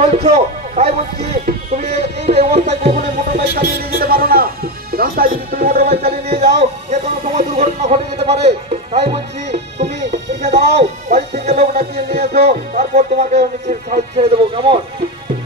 চলছো, তাই বলছি তুমি এই অবস্থায় কখনোই মোটর বাইক চালিয়ে নিয়ে যেতে পারো না। রাস্তায় যদি তুমি মোটর বাইক চালিয়ে নিয়ে যাও, যে কোনো সময় দুর্ঘটনা ঘটে যেতে পারে। তাই বলছি তুমি এখানে দাঁড়াও, বাড়ি থেকে লোক ডাকিয়ে নিয়ে এসো, তারপর তোমাকে আমি ছেড়ে দেবো, কেমন?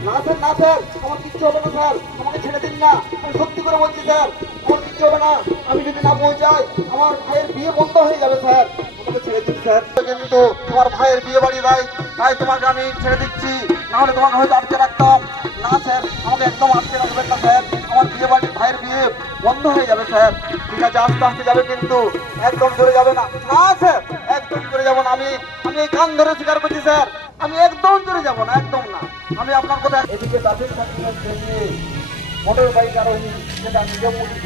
না স্যার, না স্যার, আমার কিচ্ছু হবে না স্যার, আমাকে ছেড়ে দিন না, আমি সত্যি করে বলছি স্যার, আমার কিচ্ছু হবে না। আমি যদি না পৌঁছাই আমার ভাইয়ের বিয়ে বন্ধ হয়ে যাবে স্যার, আমাকে ছেড়ে দিন স্যার। কিন্তু তোমার ভাইয়ের বিয়ে বাড়ি দেয়, তাই তোমাকে আমি ছেড়ে দিচ্ছি, নাহলে তোমাকে হয়তো আটকে রাখতাম। না স্যার, আমাকে একদম আটকে রাখবেন না স্যার, আমার বিয়ে বাড়ি ভাইয়ের বিয়ে বন্ধ হয়ে যাবে স্যার। ঠিক আছে, আস্তে আস্তে যাবে, কিন্তু একদম জোরে যাবে না। না স্যার, একদম জোরে যাবো না, আমি এই কান ধরে স্বীকার করছি স্যার, আমি একদম জোরে যাবো না, একদম না। আমি আপনার কথা এদিকে ট্রাফিক সার্ভিস দিয়ে মোটর বাইক আরোহী সেটা নিজের মধ্যে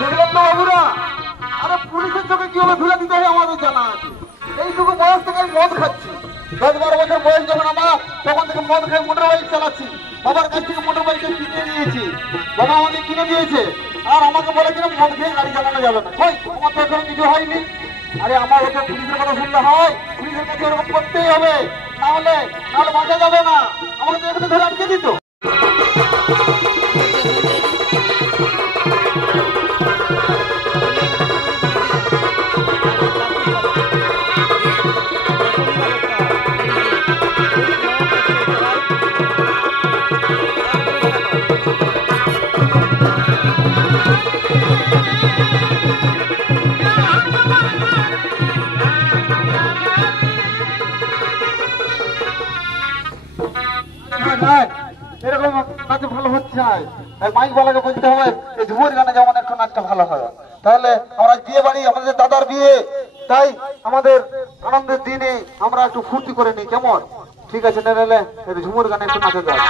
ধরতে বাবুরা। আরে পুলিশের চোখে কিভাবে ধুলে দিতে হয় আমাদের জানা আছে। এইটুকু বয়স থেকে আমি মদ খাচ্ছি, 10-12 বছর বয়স যখন আমার, তখন থেকে মদ খাই মোটর বাইক চালাচ্ছি। বাবার কাছ থেকে মোটর বাইকটা কিনে নিয়েছি, বাবা আমাকে কিনে দিয়েছে, আর আমাকে বলে কিনা মদ খেয়ে গাড়ি চালানো যাবে না। কই, আমার তো এখন কিছু হয়নি। আরে আমার ওটা পুলিশের কথা শুনলে হয়? পুলিশের কাছে এরকম করতেই হবে, নাহলে বাঁচা যাবে না, আমাকে তো এখানে ধরে আটকে দিত। এরকম নাচ ভালো হচ্ছে না, মাইক বালাকে বলতে হবে এই ঝুমুর গানে যেমন একটু নাচটা ভালো হয়। তাহলে আমরা বিয়ে বাড়ি, আমাদের দাদার বিয়ে, তাই আমাদের আনন্দের দিনে আমরা একটু ফুর্তি করে নিই, কেমন? ঠিক আছে, নিলে ঝুমুর গানে একটু নাচে যায়।